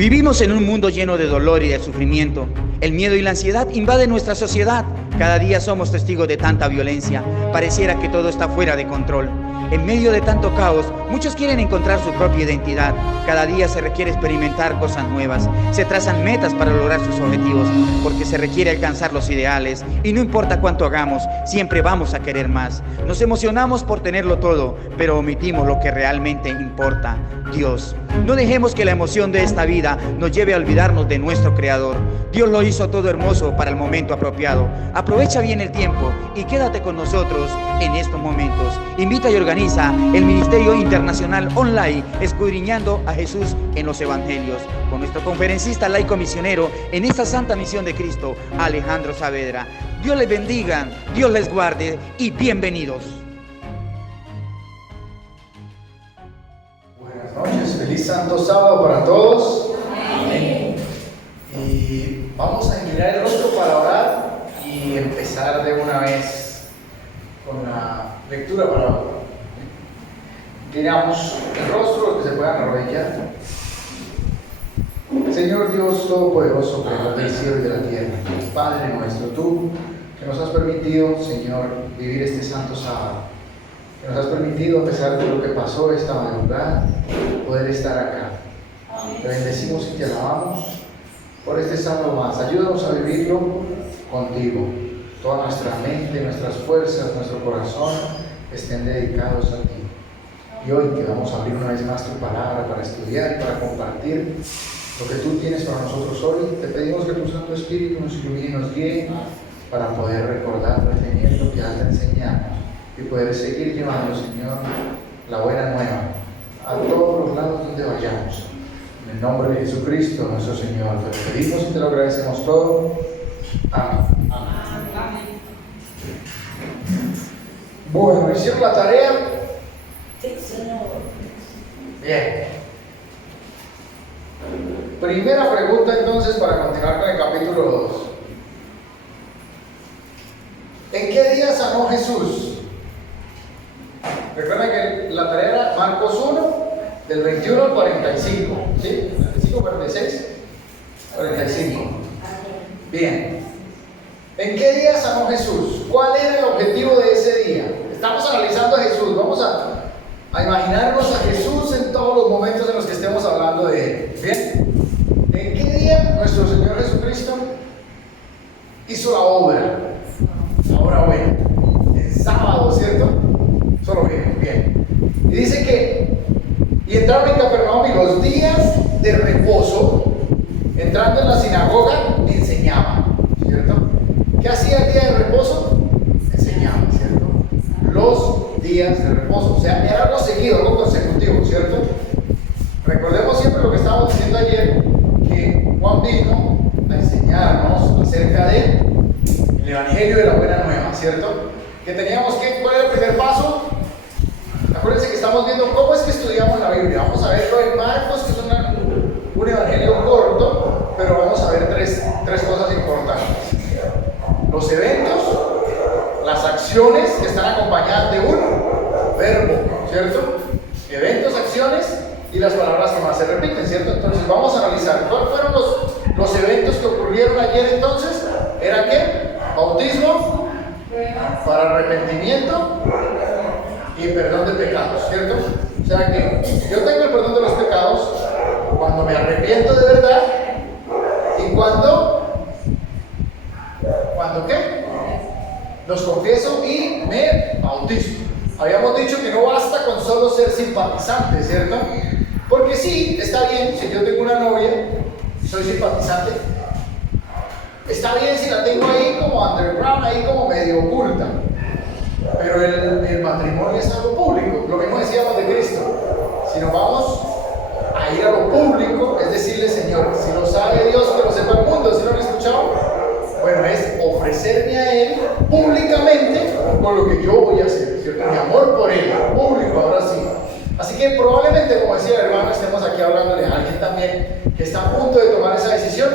Vivimos en un mundo lleno de dolor y de sufrimiento. El miedo y la ansiedad invaden nuestra sociedad. Cada día somos testigos de tanta violencia. Pareciera que todo está fuera de control. En medio de tanto caos, muchos quieren encontrar su propia identidad. Cada día se requiere experimentar cosas nuevas. Se trazan metas para lograr sus objetivos, porque se requiere alcanzar los ideales. Y no importa cuánto hagamos, siempre vamos a querer más. Nos emocionamos por tenerlo todo, pero omitimos lo que realmente importa: Dios. No dejemos que la emoción de esta vida nos lleve a olvidarnos de nuestro Creador. Dios lo hizo todo hermoso para el momento apropiado. Aprovecha bien el tiempo y quédate con nosotros en estos momentos. Invita y organiza el Ministerio Internacional Online Escudriñando a Jesús en los Evangelios, con nuestro conferencista laico misionero en esta Santa Misión de Cristo, Alejandro Saavedra. Dios les bendiga, Dios les guarde y bienvenidos. Buenas noches, feliz Santo Sábado para todos. Amén. Y vamos a inclinar el rostro para orar y empezar de una vez con la lectura para hoy. Inclinamos el rostro, los que se puedan arrodillar. Señor Dios Todopoderoso, Creador del cielo y de la tierra, Padre nuestro, tú que nos has permitido, Señor, vivir este Santo Sábado, que nos has permitido, a pesar de lo que pasó esta madrugada, poder estar acá. Te bendecimos y te alabamos por este sábado más. Ayúdanos a vivirlo contigo. Toda nuestra mente, nuestras fuerzas, nuestro corazón estén dedicados a ti. Y hoy que vamos a abrir una vez más tu palabra para estudiar y para compartir lo que tú tienes para nosotros hoy, te pedimos que tu Santo Espíritu nos ilumine y nos guíe para poder recordar, retener lo que has enseñado y poder seguir llevando, Señor, la buena nueva a todos los lados donde vayamos. En el nombre de Jesucristo, nuestro Señor, te lo pedimos y te lo agradecemos todo. Amén. Amén. Bueno, ¿hicieron la tarea? Sí, Señor. Bien. Primera pregunta entonces para continuar con el capítulo 2. ¿En qué día sanó Jesús? Recuerden que la tarea era Marcos 1, del 21 al 45. ¿Sí? 45, 46, 45. Bien. ¿En qué día sanó Jesús? ¿Cuál era el objetivo de ese día? Estamos analizando a Jesús. Vamos a imaginarnos a Jesús en todos los momentos en los que estemos hablando de Él. ¿Bien? ¿En qué día nuestro Señor Jesucristo hizo la obra? La obra buena. El sábado, ¿cierto? Solo bien, bien. Y dice que, y entraron en Capernaum y los días de reposo, entrando en la sinagoga, enseñaba, ¿cierto? ¿Qué hacía el día de reposo? Enseñaba, ¿cierto? Los días de reposo, o sea, era algo seguido, algo consecutivo, ¿cierto? Recordemos siempre lo que estábamos diciendo ayer, que Juan vino a enseñarnos acerca del Evangelio de la Buena Nueva, ¿cierto? Que teníamos que, ¿cuál era el primer paso? Acuérdense que estamos viendo cómo es que estudiamos la Biblia. Vamos a verlo en Marcos, que es un evangelio corto, pero vamos a ver tres cosas importantes. Los eventos, las acciones que están acompañadas de un verbo, ¿cierto? Eventos, acciones y las palabras que más se repiten, ¿cierto? Entonces vamos a analizar cuáles fueron los eventos que ocurrieron ayer entonces. ¿Era qué? Bautismo para arrepentimiento y perdón de pecados, ¿cierto? O sea que yo tengo el perdón de los pecados cuando me arrepiento de verdad y cuando ¿qué? Los confieso y me bautizo. Habíamos dicho que no basta con solo ser simpatizante, ¿cierto? Porque sí, está bien, si yo tengo una novia y soy simpatizante, está bien si la tengo ahí como underground, ahí como medio oculta. Pero el matrimonio es algo público, lo mismo decíamos de Cristo. Si nos vamos a ir a lo público, es decirle, Señor, si lo sabe Dios, que lo sepa el mundo, ¿sí lo han escuchado? Bueno, es ofrecerme a Él públicamente con lo que yo voy a hacer, ¿cierto? Mi amor por Él, público, ahora sí. Así que probablemente, como decía el hermano, estemos aquí hablándole a alguien también que está a punto de tomar esa decisión.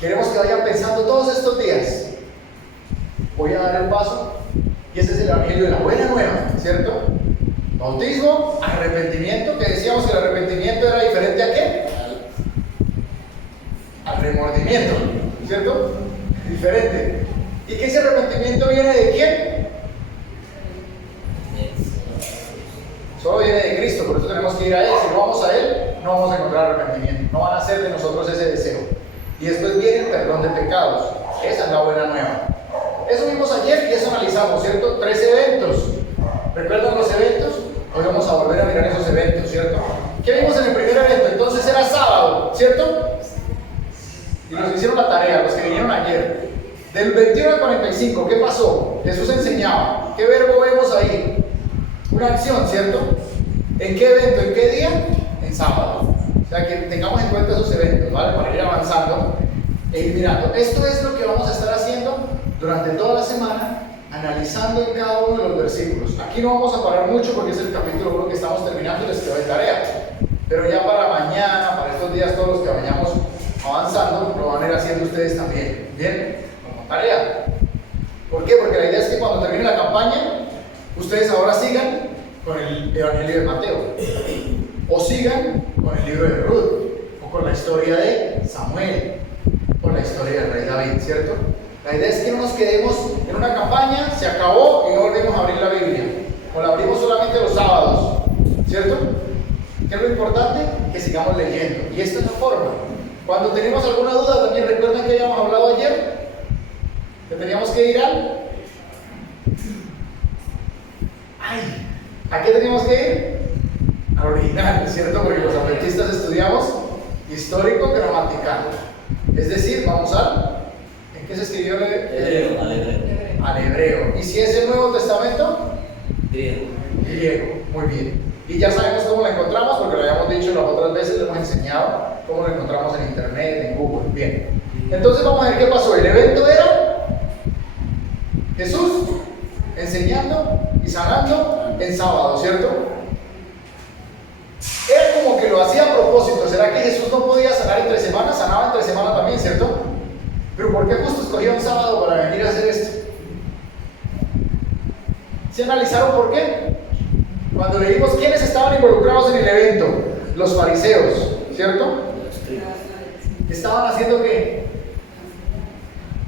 Queremos que vayan pensando todos estos días. Voy a dar el paso. Y ese es el Evangelio de la Buena Nueva, ¿cierto? Bautismo, arrepentimiento, que decíamos que el arrepentimiento era diferente a qué? arrepentimiento, ¿cierto? Diferente. ¿Y que ese arrepentimiento viene de quién? Solo viene de Cristo, por eso tenemos que ir a Él. Si no vamos a Él, no vamos a encontrar arrepentimiento. No van a hacer de nosotros ese deseo. Y después viene el perdón de pecados. Esa es la buena nueva. Eso vimos ayer y eso analizamos, ¿cierto? 3 eventos. ¿Recuerdan los eventos? Hoy vamos a volver a mirar esos eventos, ¿cierto? ¿Qué vimos en el primer evento? Entonces era sábado, ¿cierto? Y los que hicieron la tarea, los que vinieron ayer. Del 21 al 45, ¿qué pasó? Jesús enseñaba. ¿Qué verbo vemos ahí? Una acción, ¿cierto? ¿En qué evento? ¿En qué día? En sábado. O sea, que tengamos en cuenta esos eventos, ¿vale? Para ir avanzando e ir mirando. Esto es lo que vamos a estar haciendo durante toda la semana, analizando en cada uno de los versículos. Aquí no vamos a parar mucho porque es el capítulo 1 que estamos terminando y les quedó de tarea. Pero ya para mañana, para estos días, todos los que vayamos avanzando, lo van a ir haciendo ustedes también. ¿Bien? Como tarea. ¿Por qué? Porque la idea es que cuando termine la campaña, ustedes ahora sigan con el Evangelio de Mateo, o sigan con el libro de Ruth, o con la historia de Samuel, o la historia del rey David, ¿cierto? La idea es que no nos quedemos en una campaña, se acabó y no volvemos a abrir la Biblia, o la abrimos solamente los sábados, ¿cierto? ¿Qué es lo importante? Que sigamos leyendo, y esta es la forma. Cuando tenemos alguna duda, también recuerdan que habíamos hablado ayer, que teníamos que ir ¿a qué teníamos que ir? Al original, ¿cierto? Porque los adventistas estudiamos histórico gramatical. Es decir, vamos ¿en qué se escribió al hebreo. Al hebreo. ¿Y si es el Nuevo Testamento? Griego. Griego, muy bien. Y ya sabemos cómo la encontramos, porque lo habíamos dicho las otras veces, le hemos enseñado cómo lo encontramos en internet, en Google. Bien. Entonces vamos a ver qué pasó. El evento era Jesús enseñando y sanando en sábado, ¿cierto? Era como que lo hacía a propósito. ¿Será que Jesús no podía sanar entre semanas? Sanaba entre semana también, ¿cierto? Pero ¿por qué justo escogía un sábado para venir a hacer esto? ¿Se analizaron por qué? Cuando leímos quiénes estaban involucrados en el evento, los fariseos, ¿cierto? ¿Estaban haciendo qué?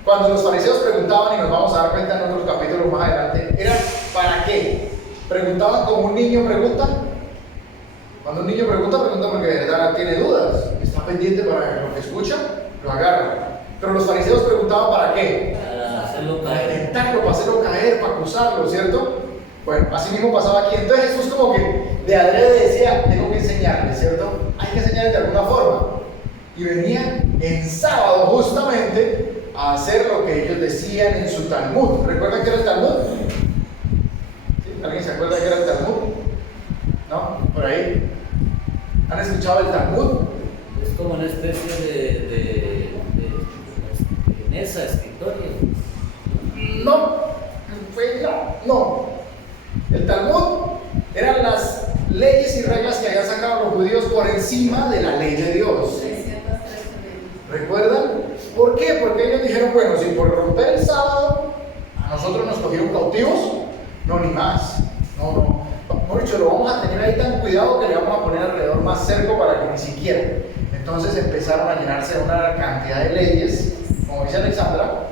Cuando los fariseos preguntaban, y nos vamos a dar cuenta en otros capítulos más adelante, era ¿para qué? Preguntaban como un niño pregunta. Cuando un niño pregunta porque de verdad tiene dudas, está pendiente para lo que escucha, lo agarra. Pero los fariseos preguntaban ¿para qué? Para hacerlo Para caer. intentarlo, para hacerlo caer, para acusarlo, ¿cierto? Bueno, así mismo pasaba aquí. Entonces Jesús como que de adrede decía, tengo que enseñarles, ¿cierto? Hay que enseñarles de alguna forma. Y venían en sábado justamente a hacer lo que ellos decían en su Talmud. ¿Recuerdan qué era el Talmud? ¿Sí? ¿Alguien se acuerda qué era el Talmud? ¿No? Por ahí. ¿Han escuchado el Talmud? Es como una especie de mesa escritorio. No. El Talmud eran las leyes y reglas que habían sacado los judíos por encima de la ley de Dios. ¿Recuerdan? ¿Por qué? Porque ellos dijeron, bueno, si por romper el sábado a nosotros nos cogieron cautivos, no, ni más. No. Por dicho, lo vamos a tener ahí tan cuidado que le vamos a poner alrededor más cerco para que ni siquiera. Entonces empezaron a llenarse de una cantidad de leyes, como dice Alexandra,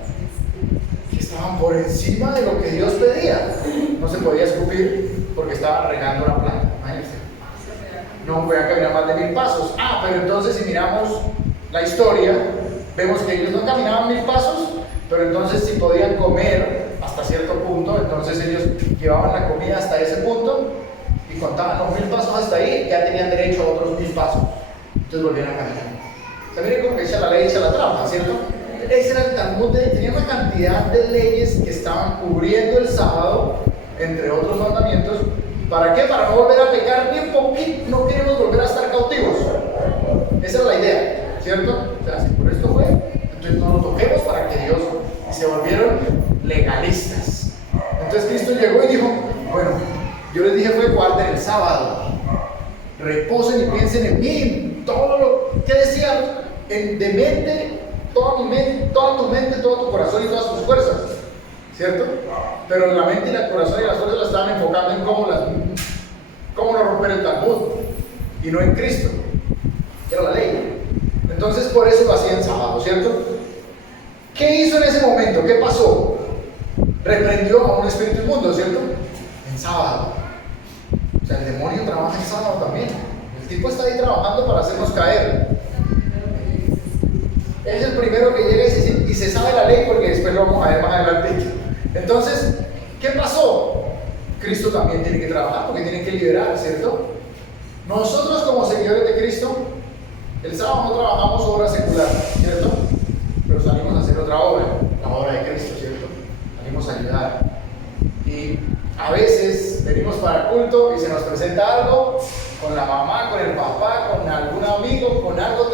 que estaban por encima de lo que Dios pedía. No se podía escupir porque estaban regando la planta. Imagínense. No podían caminar más de 1000 pasos. Pero entonces si miramos la historia, vemos que ellos no caminaban 1000 pasos, pero entonces si podían comer hasta cierto punto, entonces ellos llevaban la comida hasta ese punto y contaban los 1000 pasos hasta ahí, ya tenían derecho a otros 1000 pasos. Entonces volvían a caminar. O sea, miren cómo que echa la ley, echa la trampa, ¿cierto? Ese era el Talmud, tenía una cantidad de leyes que estaban cubriendo el sábado, entre otros mandamientos. ¿Para qué? Para no volver a pecar bien poquito, no queremos volver a estar cautivos. Esa era la idea, ¿cierto? O sea, si por esto fue, entonces no lo toquemos para que Dios, y se volvieron legalistas. Entonces Cristo llegó y dijo, bueno, yo les dije fue guarden el sábado, reposen y piensen en mí, todo lo que decía, de mente, toda tu mente, todo tu corazón y todas tus fuerzas, ¿cierto? Pero la mente y el corazón y las fuerzas las estaban enfocando en cómo no romper el Talmud y no en Cristo, que era la ley. Entonces por eso lo hacían sábado, ¿cierto? ¿Qué hizo en ese momento? ¿Qué pasó? Reprendió a un espíritu inmundo, ¿cierto? En sábado. O sea, el demonio trabaja en sábado también. El tipo está ahí trabajando para hacernos caer. Él es el primero que llega y se sabe la ley, porque después lo vamos a ver más adelante. Entonces, ¿qué pasó? Cristo también tiene que trabajar porque tiene que liberar, ¿cierto? Nosotros como seguidores de Cristo, el sábado no trabajamos obra secular, ¿cierto? Pero salimos a hacer otra obra, la obra de Cristo, ¿cierto? Salimos a ayudar. Y a veces venimos para el culto y se nos presenta algo, con la mamá, con el papá, con algún amigo, con algo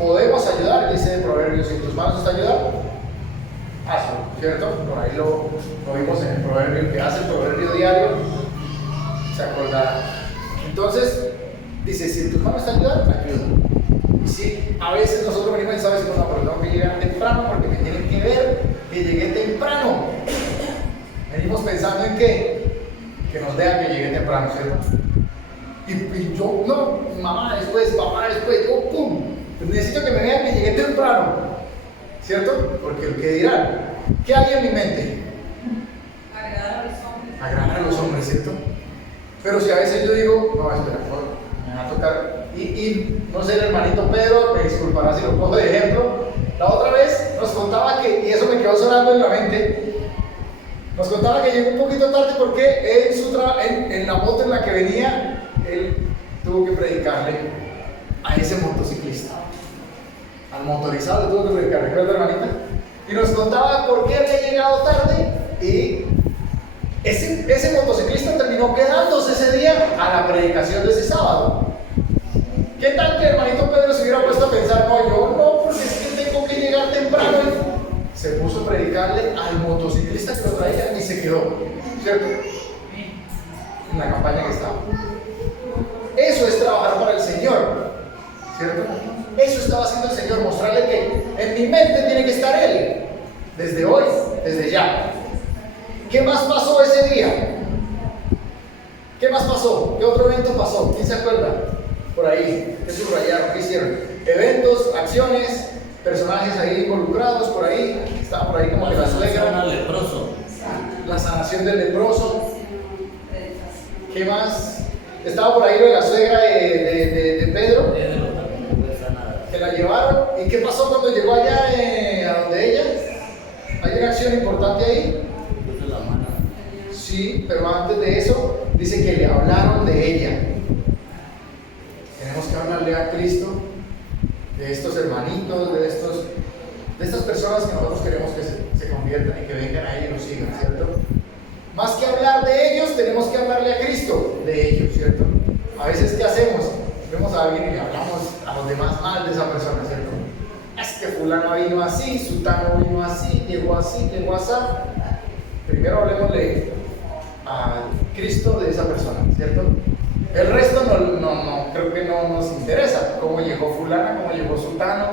podemos ayudar. Dice el proverbio: si en tus manos está ayudar, hazlo, ¿cierto? Por ahí lo vimos en el proverbio. El que hace el proverbio diario se acordará. Entonces dice: si en tus manos está ayudar, ayuda. Y si a veces nosotros venimos y sabes, no, pero tengo que llegar temprano porque me tienen que ver que llegué temprano. Venimos pensando en que nos vean que llegué temprano, ¿cierto? Y yo, no, mamá después, papá después, yo, pum, pues necesito que me vean que llegué temprano, ¿cierto? Porque el que dirán, ¿qué hay en mi mente? Agradar a los hombres. Agradar a los hombres, ¿cierto? Pero si a veces yo digo, no, espera, me va a tocar, y no sé, el hermanito Pedro, me disculpará si lo pongo de ejemplo, la otra vez nos contaba que, y eso me quedó sonando en la mente, nos contaba que llegó un poquito tarde porque en la moto en la que venía, él tuvo que predicarle a ese motociclista. Al motorizado le tuvo que predicar, ¿recuerda, hermanita? Y nos contaba por qué había llegado tarde y ese motociclista terminó quedándose ese día a la predicación de ese sábado. ¿Qué tal que el hermanito Pedro se hubiera puesto a pensar, no, yo no, porque es que tengo que llegar temprano? Y se puso a predicarle al motociclista que lo traía y se quedó, ¿cierto? En la campaña que estaba. Eso es trabajar para el Señor, ¿cierto? Eso estaba haciendo el Señor, mostrarle que en mi mente tiene que estar Él, desde hoy, desde ya. ¿Qué más pasó ese día? ¿Qué más pasó? ¿Qué otro evento pasó? ¿Quién se acuerda? Por ahí, ¿qué subrayaron? ¿Qué hicieron? Eventos, acciones, personajes ahí involucrados, por ahí. Estaba por ahí como que la suegra. Leproso. La sanación del leproso. ¿Qué más? Estaba por ahí lo de la suegra de Pedro, que la llevaron. ¿Y qué pasó cuando llegó allá a donde ella? ¿Hay una acción importante ahí? Sí, pero antes de eso, dice que le hablaron de ella. Tenemos que hablarle a Cristo, de estos hermanitos, de estas personas que nosotros queremos que se conviertan y que vengan ahí y nos sigan, ¿cierto? Más que hablar de ellos, tenemos que hablarle a Cristo de ellos, ¿cierto? A veces, ¿qué hacemos? Vemos a alguien y le hablamos a los demás mal de esa persona, ¿cierto? Es que fulano vino así, sutano vino así, llegó así. Primero hablemosle a Cristo de esa persona, ¿cierto? El resto no creo que no nos interesa. Cómo llegó fulana, cómo llegó sutano,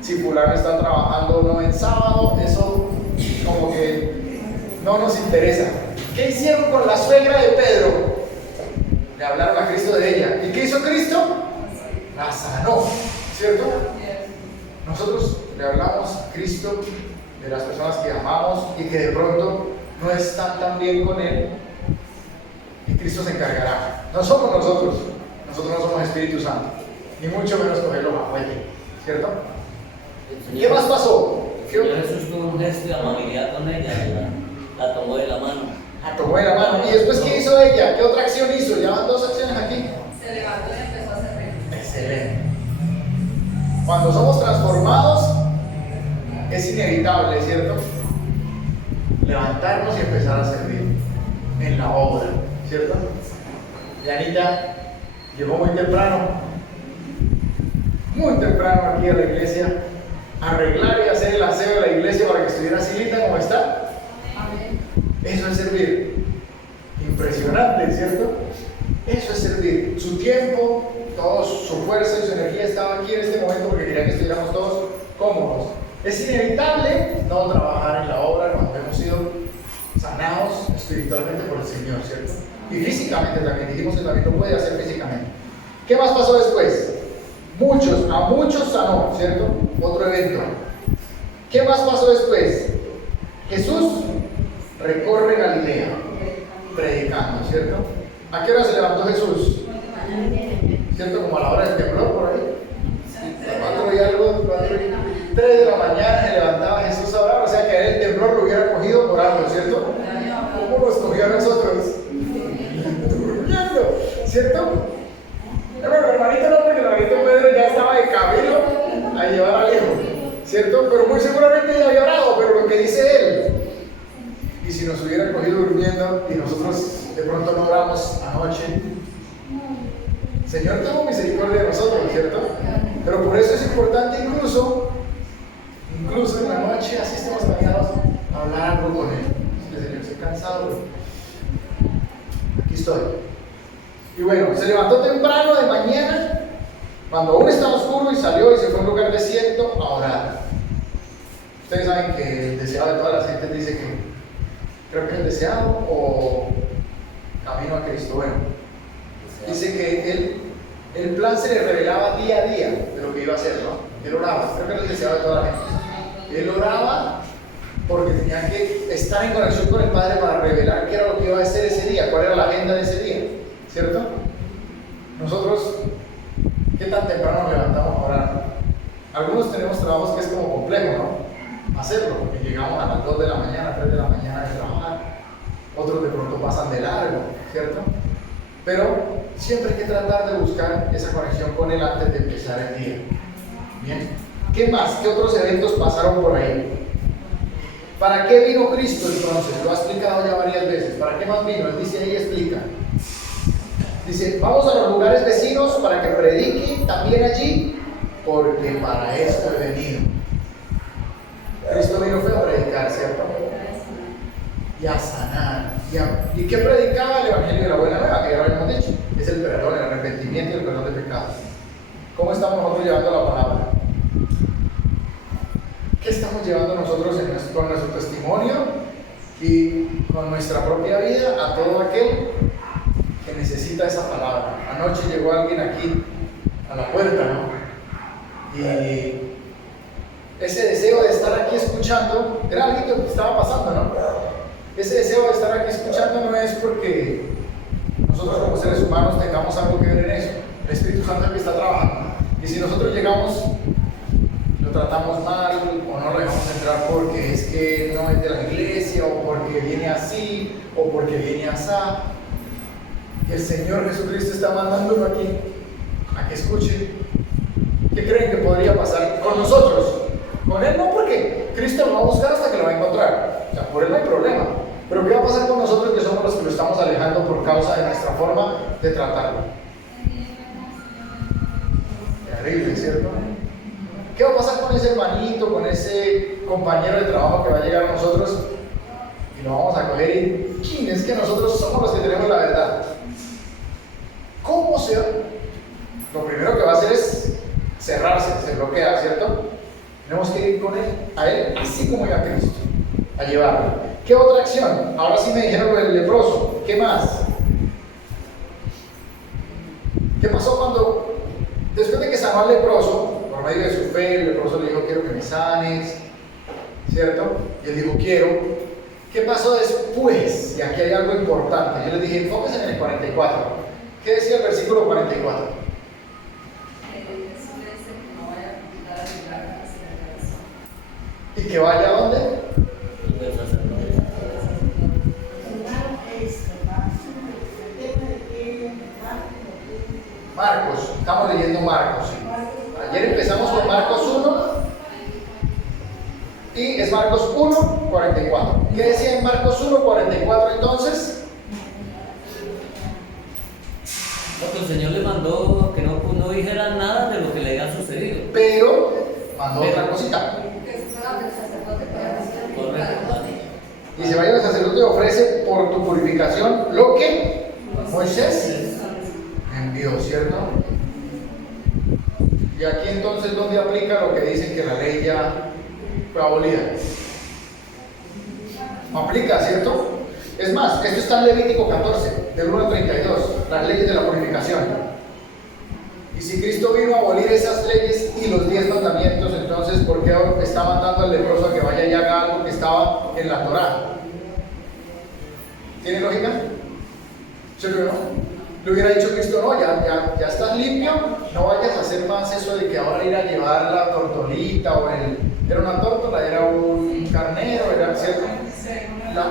si fulano está trabajando o no en sábado, eso como que no nos interesa. ¿Qué hicieron con la suegra de Pedro? Le hablaron a Cristo de ella. ¿Y qué hizo Cristo? La sanó, ¿cierto? Nosotros le hablamos a Cristo de las personas que amamos y que de pronto no están tan bien con Él, y Cristo se encargará. No somos nosotros no somos Espíritu Santo, ni mucho menos cogerlo bajo ella, ¿cierto? ¿Qué más pasó? Jesús tuvo un gesto de amabilidad con ella, la tomó de la mano. La tomó de la mano. ¿Y después qué hizo ella? ¿Qué otra acción hizo? Ya van 2 acciones aquí. Se levantó y empezó a servir. Excelente. Cuando somos transformados, es inevitable, ¿cierto? Levantarnos y empezar a servir en la obra, ¿cierto? Yanita llegó muy temprano aquí a la iglesia, a arreglar y hacer el aseo de la iglesia para que estuviera así linda como está. Eso es servir. Impresionante, ¿cierto? Eso es servir. Su tiempo, toda su fuerza y su energía estaba aquí en este momento porque quería que estuviéramos todos cómodos. Es inevitable no trabajar en la obra cuando hemos sido sanados espiritualmente por el Señor, ¿cierto? Y físicamente también, dijimos que también lo puede hacer físicamente. ¿Qué más pasó después? A muchos sanó, ¿cierto? Otro evento. ¿Qué más pasó después? Jesús recorre Galilea predicando, ¿cierto? ¿A qué hora se levantó Jesús? ¿Cierto? Como a la hora del temblor por ahí. 4 y algo, 3 de la mañana se levantaba Jesús a orar, o sea que el temblor lo hubiera cogido orando, ¿cierto? ¿Cómo nos cogió a nosotros? Durmiendo, ¿cierto? Bueno, hermanito no, porque el hermanito Pedro ya estaba de camino a llevar al hijo, ¿cierto? Pero muy seguramente ya había orado, pero lo que dice él, y si nos hubieran cogido durmiendo y nosotros de pronto no oramos anoche, Señor tuvo misericordia de nosotros, ¿cierto? Pero por eso es importante incluso en la noche, así estemos cansados, hablar algo con Él. Señor, estoy cansado. Aquí estoy. Y bueno, se levantó temprano de mañana, cuando aún estaba oscuro, y salió y se fue a un lugar desierto a orar. Ustedes saben que el deseado de todas las gentes dice que, creo que es el deseado o camino a Cristo. Bueno, dice que el plan se le revelaba día a día de lo que iba a hacer, ¿no? Él oraba, creo que era el deseado de toda la gente. Él oraba porque tenía que estar en conexión con el Padre para revelar qué era lo que iba a hacer ese día, cuál era la agenda de ese día, ¿cierto? Nosotros, ¿qué tan temprano nos levantamos a orar? Algunos tenemos trabajos que es como complejo, ¿no? Hacerlo, porque llegamos a las 2 de la mañana, 3 de la mañana de trabajar. Otros de pronto pasan de largo, ¿cierto? Pero siempre hay que tratar de buscar esa conexión con Él antes de empezar el día. Bien. ¿Qué más? ¿Qué otros eventos pasaron por ahí? ¿Para qué vino Cristo entonces? Lo ha explicado ya varias veces. ¿Para qué más vino? Él dice ahí, explica. Dice, vamos a los lugares vecinos para que prediquen también allí, porque para esto he venido. Cristo vino fue a predicar, ¿cierto? Y a sanar. ¿Y qué predicaba el Evangelio de la Buena Nueva? Que ya lo habíamos dicho. Es el perdón, el arrepentimiento y el perdón de pecados. ¿Cómo estamos nosotros llevando la palabra? ¿Qué estamos llevando nosotros con nuestro testimonio y con nuestra propia vida a todo aquel que necesita esa palabra? Anoche llegó alguien aquí a la puerta, ¿no? Y ese deseo de estar aquí escuchando, era algo que estaba pasando, ¿no? Ese deseo de estar aquí escuchando no es porque nosotros como seres humanos tengamos algo que ver en eso. El Espíritu Santo es el que está trabajando. Y si nosotros llegamos, lo tratamos mal o no lo dejamos entrar porque es que no es de la iglesia o porque viene así o porque viene asá, y el Señor Jesucristo está mandándolo aquí a que escuche, ¿qué creen que podría pasar con nosotros? Con Él no, porque Cristo lo va a buscar hasta que lo va a encontrar. O sea, por Él no hay problema. Pero ¿qué va a pasar con nosotros que somos los que lo estamos alejando por causa de nuestra forma de tratarlo? Terrible, ¿cierto? ¿Qué va a pasar con ese hermanito, con ese compañero de trabajo que va a llegar a nosotros y lo vamos a coger y ¿quién? Es que nosotros somos los que tenemos la verdad. ¿Cómo se va? Lo primero que va a hacer es cerrarse, se bloquea, ¿cierto? Tenemos que ir con él, a él, así como iba Cristo, a llevarlo. ¿Qué otra acción? Ahora sí me dijeron lo del leproso. ¿Qué más? ¿Qué pasó cuando, después de que sanó al leproso, por medio de su fe, el leproso le dijo, quiero que me sanes, ¿cierto? Y él dijo, quiero. ¿Qué pasó después? Y aquí hay algo importante. Yo les dije, enfóquense en el 44. ¿Qué decía el versículo 44? ¿Y que vaya a dónde? Marcos, estamos leyendo Marcos. Ayer empezamos con Marcos 1 y es Marcos 1, 44. ¿Qué decía en Marcos 1, 44 entonces? Porque el Señor le mandó que no dijera nada de lo que le había sucedido. Pero mandó otra cosita. Dice, vaya el sacerdote y ofrece por tu purificación lo que Moisés envió, ¿cierto? Y aquí entonces, ¿dónde aplica lo que dicen que la ley ya fue abolida? No aplica, ¿cierto? Es más, esto está en Levítico 14, del 1 al 32, las leyes de la purificación. Y si Cristo vino a abolir esas leyes y los 10 mandamientos, entonces ¿por qué está mandando al leproso a que vaya y haga algo que estaba en la Torá? ¿Tiene lógica? ¿Sí o no? Le hubiera dicho Cristo, no, ya estás limpio, no vayas a hacer más eso de que ahora ir a llevar la tortolita o era una tórtola, era un carnero, era cierto.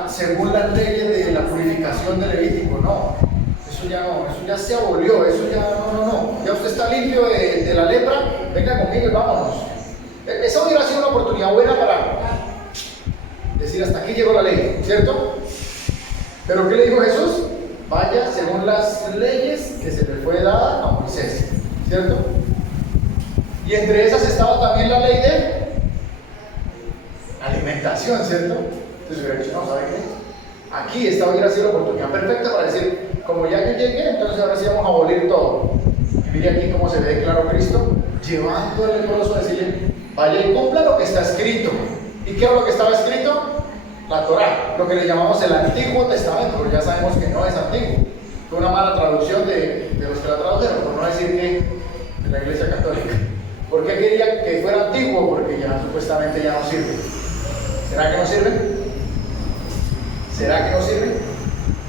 Según las leyes de la purificación de Levítico, no, eso ya se abolió, eso ya no, ya usted está limpio de la lepra, venga conmigo y vámonos. Esa hubiera sido una oportunidad buena para decir hasta aquí llegó la ley, ¿cierto? Pero ¿qué le dijo Jesús? Vaya según las leyes que se le fue dada a Moisés, ¿cierto? Y entre esas estaba también la ley de alimentación, ¿cierto? Entonces hubiera dicho, no, ¿sabe qué? Aquí hubiera sido la oportunidad perfecta para decir, como ya yo llegué, entonces ahora sí vamos a abolir todo. Y mire aquí cómo se ve claro Cristo, llevando al leproso a decirle, vaya y cumpla lo que está escrito. ¿Y qué era lo que estaba escrito? La Torá, lo que le llamamos el Antiguo Testamento, porque ya sabemos que no es antiguo. Fue una mala traducción de los que la tradujeron, por no decir que de la Iglesia Católica. ¿Por qué quería que fuera antiguo? Porque ya supuestamente ya no sirve. ¿Será que no sirve? ¿Será que no sirve?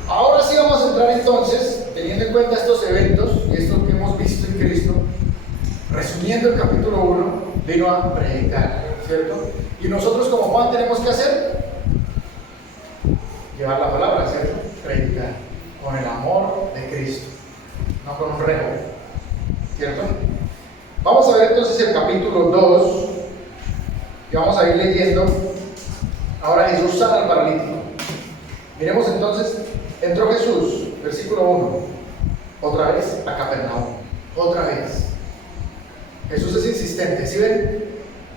Ahora sí vamos a entrar entonces, teniendo en cuenta estos eventos y esto que hemos visto en Cristo, resumiendo el capítulo 1, vino a predicar, ¿cierto? Y nosotros como Juan tenemos que hacer llevar la palabra, ¿cierto? Predicar con el amor de Cristo, no con un reo, ¿cierto? Vamos a ver entonces el capítulo 2 y vamos a ir leyendo. Ahora Jesús sana al paralítico. Miremos entonces, entró Jesús, versículo 1, otra vez a Capernaum, otra vez. Jesús es insistente, ¿sí ven?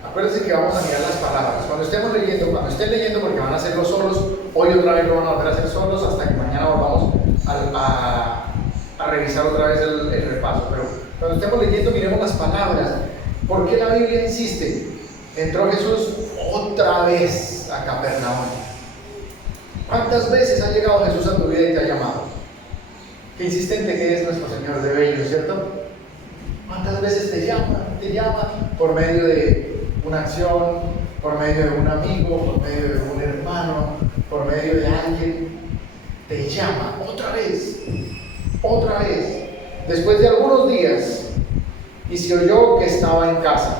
Acuérdense que vamos a mirar las palabras. Cuando estén leyendo, porque van a hacerlo solos, hoy otra vez lo van a volver a hacer solos hasta que mañana volvamos a revisar otra vez el repaso. Pero cuando estemos leyendo, miremos las palabras. ¿Por qué la Biblia insiste? Entró Jesús otra vez a Capernaum. ¿Cuántas veces ha llegado Jesús a tu vida y te ha llamado? Qué insistente que es nuestro Señor de bello, ¿cierto? ¿Cuántas veces te llama por medio de una acción, por medio de un amigo, por medio de un hermano, por medio de alguien? Te llama otra vez, después de algunos días, y se oyó que estaba en casa.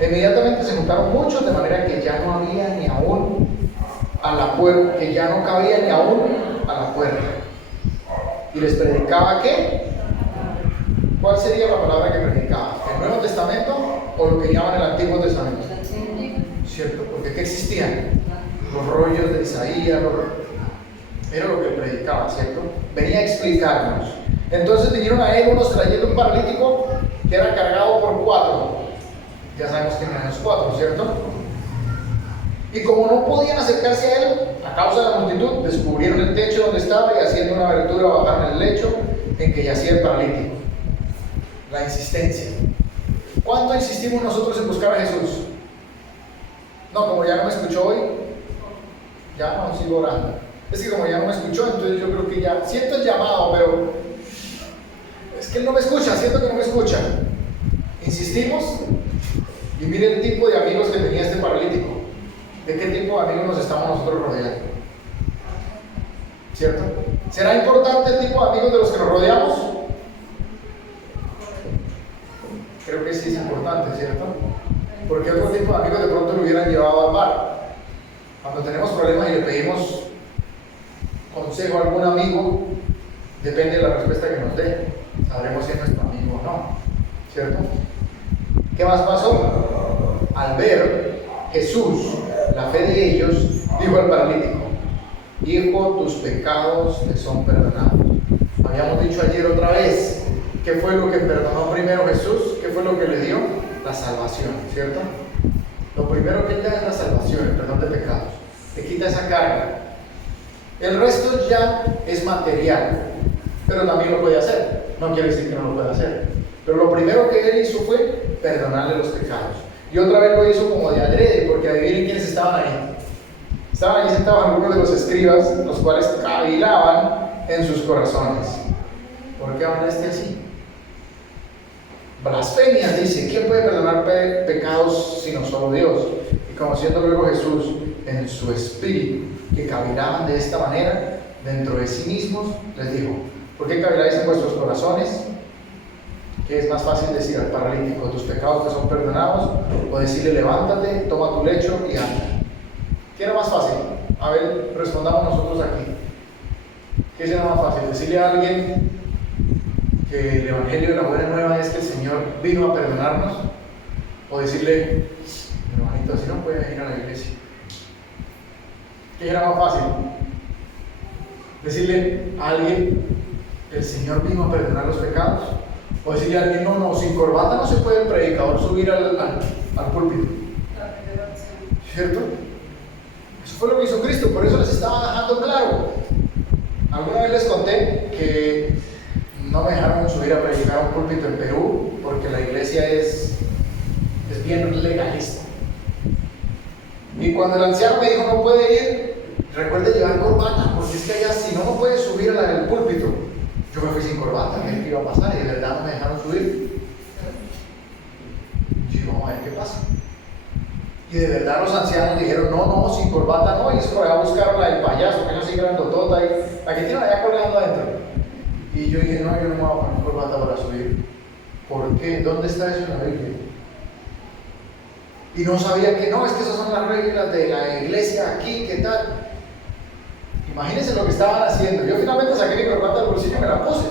Inmediatamente se juntaron muchos, de manera que ya no había ni aún a la puerta, que ya no cabía ni aún a la puerta. Y les predicaba ¿qué? ¿Cuál sería la palabra que predicaba? ¿El Nuevo Testamento o lo que llaman el Antiguo Testamento? ¿Cierto? Porque ¿qué existían? Los rollos de Isaías, era lo que predicaba, ¿cierto? Venía a explicarnos. Entonces vinieron a él unos trayendo un paralítico que era cargado por 4. Ya sabemos que eran los 4, ¿cierto? Y como no podían acercarse a él, a causa de la multitud, descubrieron el techo donde estaba y haciendo una abertura bajaron el lecho en que yacía el paralítico. La insistencia. ¿Cuánto insistimos nosotros en buscar a Jesús? No, como ya no me escuchó hoy, ya no sigo orando. Es que como ya no me escuchó, entonces yo creo que ya siento el llamado, pero es que él no me escucha, siento que no me escucha. Insistimos y mire el tipo de amigos que tenía este paralítico. ¿De qué tipo de amigos nos estamos nosotros rodeando? ¿Cierto? ¿Será importante el tipo de amigos de los que nos rodeamos? Creo que sí es importante, ¿cierto? Porque otro tipo de amigos de pronto lo hubieran llevado al bar. Cuando tenemos problemas y le pedimos consejo a algún amigo, depende de la respuesta que nos dé, sabremos si es nuestro amigo o no, ¿cierto? ¿Qué más pasó? Al ver Jesús la fe de ellos, dijo al paralítico: hijo, tus pecados te son perdonados. Habíamos dicho ayer otra vez, ¿qué fue lo que perdonó primero Jesús? ¿Qué fue lo que le dio? La salvación, ¿cierto? Lo primero que Él da es la salvación, el perdón de pecados. Te quita esa carga. El resto ya es material, pero también lo puede hacer. No quiere decir que no lo pueda hacer. Pero lo primero que Él hizo fue perdonarle los pecados. Y otra vez lo hizo como de adrede, porque adivinen quiénes estaban ahí. Estaban ahí sentados algunos de los escribas, los cuales cavilaban en sus corazones. ¿Por qué habla este así? Blasfemias, dice, ¿quién puede perdonar pecados sino solo Dios? Y conociendo luego Jesús en su espíritu, que cavilaban de esta manera dentro de sí mismos, les dijo: ¿por qué caviláis en vuestros corazones? ¿Qué es más fácil decir al paralítico: tus pecados te son perdonados? O decirle: levántate, toma tu lecho y anda. ¿Qué era más fácil? A ver, respondamos nosotros aquí. ¿Qué será más fácil? Decirle a alguien que el Evangelio de la Buena Nueva es que el Señor vino a perdonarnos, o decirle: hermanito, así no puedes ir a la iglesia. ¿Qué era más fácil? Decirle a alguien: el Señor vino a perdonar los pecados, o decirle a alguien: no, sin corbata no se puede el predicador subir al púlpito. ¿Cierto? Eso fue lo que hizo Cristo, por eso les estaba dejando claro. Alguna vez les conté que no me dejaron subir a predicar a un púlpito en Perú porque la iglesia es bien legalista. Y cuando el anciano me dijo: no puede ir, recuerde llevar corbata, porque es que allá si no puede subir a la del púlpito. Yo me fui sin corbata, ¿qué iba a pasar? Y de verdad no me dejaron subir. Y yo: vamos a ver qué pasa. Y de verdad los ancianos dijeron: no, sin corbata no. Y eso allá buscaron la del payaso, que es así grandotota, y la que tienen allá colgando adentro. Y yo dije: no, yo no me voy a poner corbata para subir. ¿Por qué? ¿Dónde está eso en la Biblia? Y no sabía que no, es que esas son las reglas de la iglesia aquí, ¿qué tal? Imagínense lo que estaban haciendo. Yo finalmente saqué mi corbata del bolsillo y me la puse,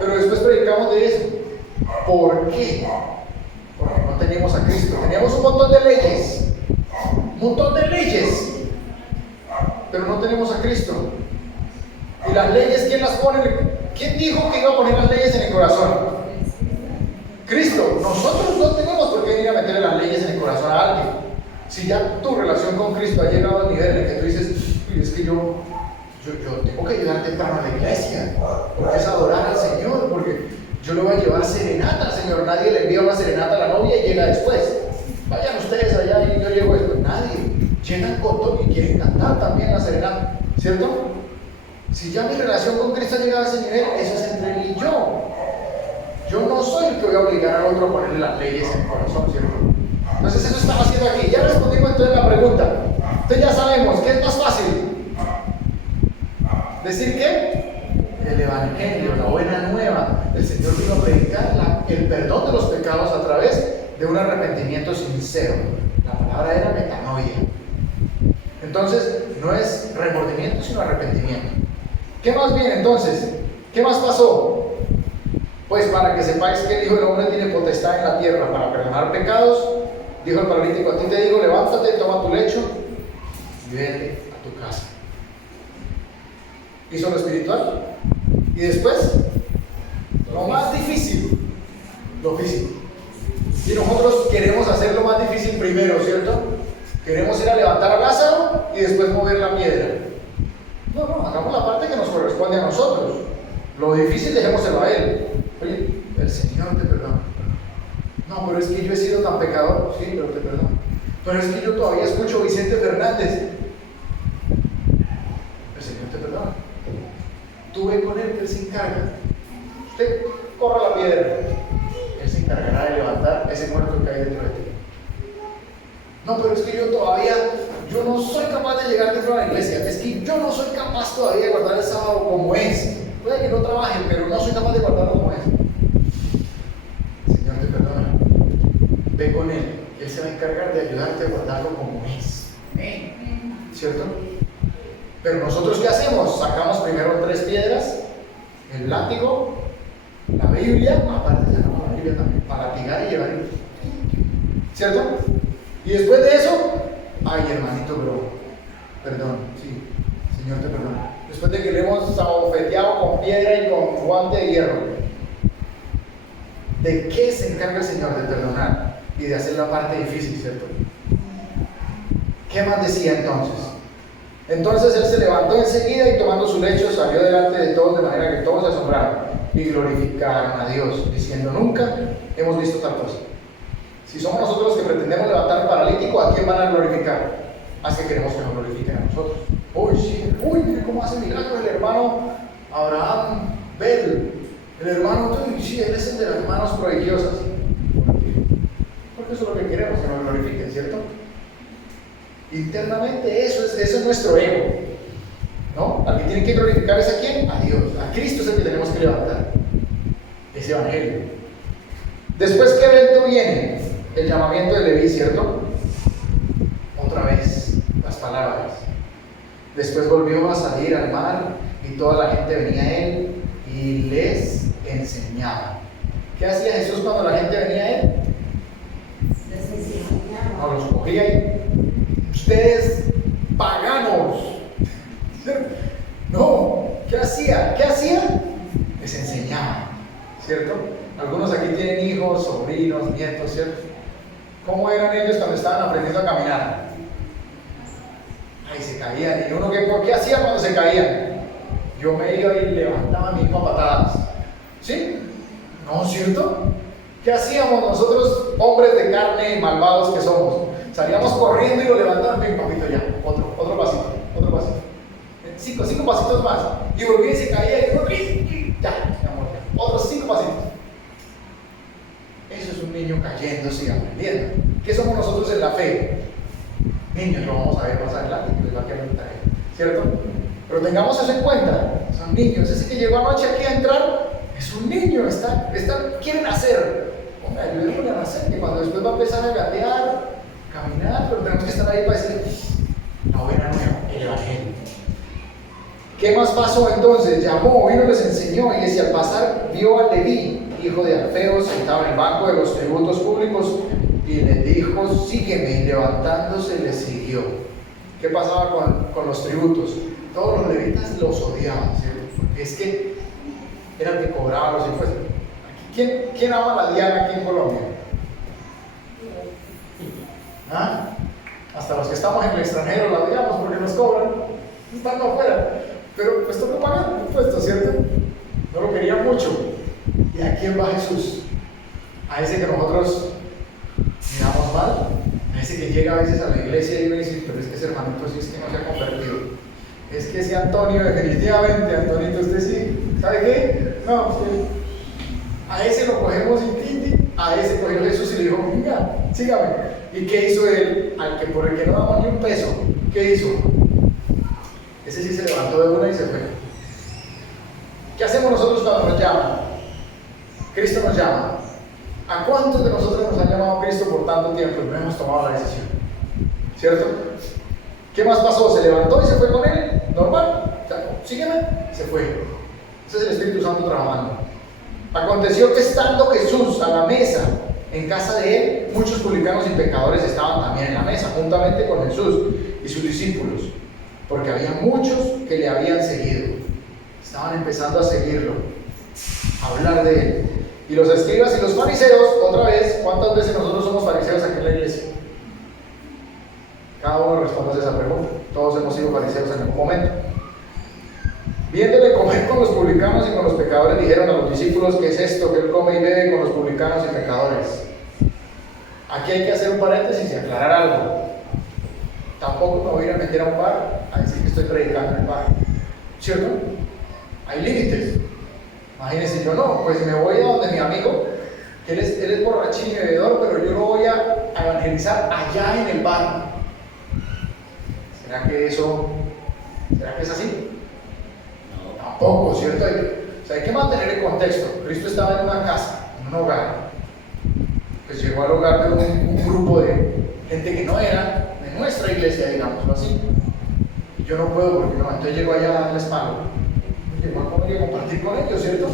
pero después predicamos de eso. ¿Por qué? Porque no teníamos a Cristo. Teníamos un montón de leyes, pero no tenemos a Cristo. Y las leyes, ¿quién las pone? ¿Quién dijo que iba a poner las leyes en el corazón? Cristo. Nosotros no tenemos por qué ir a meterle las leyes en el corazón a alguien. Si ya tu relación con Cristo ha llegado al nivel en el que tú dices: es que yo tengo que llegar temprano a la iglesia, porque es adorar al Señor, porque yo le voy a llevar serenata al Señor. Nadie le envía una serenata a la novia y llega después. Vayan ustedes allá y yo llego después. Nadie. Llegan con todo y quieren cantar también la serenata, ¿cierto? Si ya mi relación con Cristo ha llegado a ese nivel, eso es entre él y yo. Yo no soy el que voy a obligar al otro a ponerle las leyes en el corazón, ¿cierto? Entonces eso estaba haciendo aquí. Ya respondimos entonces la pregunta. Entonces ya sabemos, ¿qué es más fácil? ¿Decir qué? El Evangelio, la buena nueva. El Señor vino a predicar el perdón de los pecados a través de un arrepentimiento sincero. La palabra era metanoia. Entonces, no es remordimiento, sino arrepentimiento. ¿Qué más viene entonces? ¿Qué más pasó? Pues para que sepáis que el Hijo del Hombre tiene potestad en la tierra para perdonar pecados, dijo el paralítico: a ti te digo, levántate, toma tu lecho y vete a tu casa. Hizo lo espiritual. Y después, lo más difícil, lo físico. Y nosotros queremos hacer lo más difícil primero, ¿cierto? Queremos ir a levantar a Lázaro y después mover la piedra. No, hagamos la parte que nos corresponde a nosotros. Lo difícil dejémoselo a Él. Oye, el Señor te perdona. No, pero es que yo he sido tan pecador. Sí, pero te perdono. Pero es que yo todavía escucho a Vicente Fernández. El Señor te perdona. Tú ve con Él, que Él se encarga. Usted corra la piedra. Él se encargará de levantar ese muerto que hay dentro de ti. No, pero es que yo no soy capaz de llegar dentro de la iglesia. Es que yo no soy capaz todavía de guardar el sábado como es. Puede que no trabaje, pero no soy capaz de guardarlo como es. El Señor te perdona. Ve con Él. Él se va a encargar de ayudarte a guardarlo como es. ¿Cierto? Pero nosotros, ¿qué hacemos? Sacamos primero 3 piedras, el látigo, la Biblia, aparte sacamos la Biblia también, para latigar y llevar el... ¿Cierto? Y después de eso, ay hermanito, perdón, sí, Señor te perdona. Después de que le hemos abofeteado con piedra y con guante de hierro, ¿de qué se encarga el Señor? De perdonar y de hacer la parte difícil, ¿cierto? ¿Qué más decía entonces? Entonces él se levantó enseguida y tomando su lecho salió delante de todos, de manera que todos se asombraron y glorificaron a Dios, diciendo: nunca hemos visto tal cosa. Si somos nosotros los que pretendemos levantar al paralítico, ¿a quién van a glorificar? Así que queremos que nos glorifiquen a nosotros. Uy, sí, mire cómo hace milagros el hermano Abraham Bell. El hermano, sí, él es el de las manos prodigiosas. Internamente eso es nuestro ego, ¿no? Al que tiene que glorificar es a quién, a Dios, a Cristo es el que tenemos que levantar, ese evangelio. Después, ¿qué evento viene? El llamamiento de Leví, ¿cierto? Otra vez, las palabras. Después volvió a salir al mar y toda la gente venía a él y les enseñaba. ¿Qué hacía Jesús cuando la gente venía a él? No, los cogía y ustedes paganos. No, ¿qué hacía? ¿Qué hacía? Les enseñaba, ¿cierto? Algunos aquí tienen hijos, sobrinos, nietos, ¿cierto? ¿Cómo eran ellos cuando estaban aprendiendo a caminar? Ay, se caían. ¿Y uno qué hacía cuando se caían? Yo me iba y levantaba a mi hijo a patadas. ¿Sí? ¿No, cierto? ¿Qué hacíamos nosotros, hombres de carne y malvados que somos? Salíamos corriendo y lo levantábamos. Ven, papito, ya. Otro pasito, otro pasito. Cinco pasitos más. Y volvía y se caía y ya, mi amor, ya. Otros 5 pasitos. Eso es un niño cayéndose y aprendiendo. ¿Qué somos nosotros en la fe? Niños, lo vamos a ver más adelante, que les va a quedar un tarea, ¿cierto? Pero tengamos eso en cuenta. Son niños. Ese que llegó anoche aquí a entrar es un niño, quiere nacer. Hombre, ayudémosle a nacer, que cuando después va a empezar a gatear, caminar, pero tenemos que estar ahí para decir la buena nueva, el evangelio. ¿Qué más pasó entonces? Llamó, vino, les enseñó, y al pasar vio a Leví, hijo de Alfeo, sentado en el banco de los tributos públicos, y le dijo, sígueme, y levantándose le siguió. ¿Qué pasaba con los tributos? Todos los levitas los odiaban, ¿cierto? Porque es que era el que cobraba los impuestos. ¿Quién ama la diana aquí en Colombia? ¿Ah? Hasta los que estamos en el extranjero la odiamos porque nos cobran, estando afuera. Pero pues toca pagar impuestos, ¿cierto? No lo querían mucho. ¿Y a quién va Jesús? A ese que nosotros miramos mal, a ese que llega a veces a la iglesia y uno dice, pero es que ese hermanito sí es que no se ha convertido. Es que ese Antonio, definitivamente, Antonito, usted sí, ¿sabe qué? No, usted, a ese lo cogemos a ese cogió Jesús y le dijo, venga, sígame. ¿Y qué hizo él? Por el que no daba ni un peso, ¿qué hizo? Ese sí se levantó de una y se fue. ¿Qué hacemos nosotros cuando nos llaman? Cristo nos llama. ¿A cuántos de nosotros nos ha llamado Cristo por tanto tiempo y no hemos tomado la decisión? ¿Cierto? ¿Qué más pasó? ¿Se levantó y se fue con él? ¿Normal? Sígueme. Se fue. Ese es el Espíritu Santo trabajando. Aconteció que estando Jesús a la mesa en casa de él, muchos publicanos y pecadores estaban también en la mesa, juntamente con Jesús y sus discípulos, porque había muchos que le habían seguido. Estaban empezando a seguirlo, a hablar de él. Y los escribas y los fariseos, otra vez, ¿cuántas veces nosotros somos fariseos aquí en la iglesia? Cada uno responde a esa pregunta. Todos hemos sido fariseos en algún momento. Viéndole comer con los publicanos y con los pecadores, dijeron a los discípulos, ¿qué es esto que él come y bebe con los publicanos y pecadores? Aquí hay que hacer un paréntesis y aclarar algo. Tampoco me voy a ir a meter a un bar a decir que estoy predicando en el bar, ¿cierto? Hay límites. Imagínense, yo no, pues me voy a donde mi amigo, que él es borrachín y bebedor, pero yo lo voy a evangelizar allá en el bar. ¿Será que es así? No, tampoco, ¿cierto? Hay que mantener el contexto. Cristo estaba en una casa, en un hogar. Pues llegó al hogar de un grupo de gente que no era de nuestra iglesia, digámoslo así. Y yo no puedo porque no, entonces llego allá a darles palo. Llegó a comer y a compartir con ellos, ¿cierto?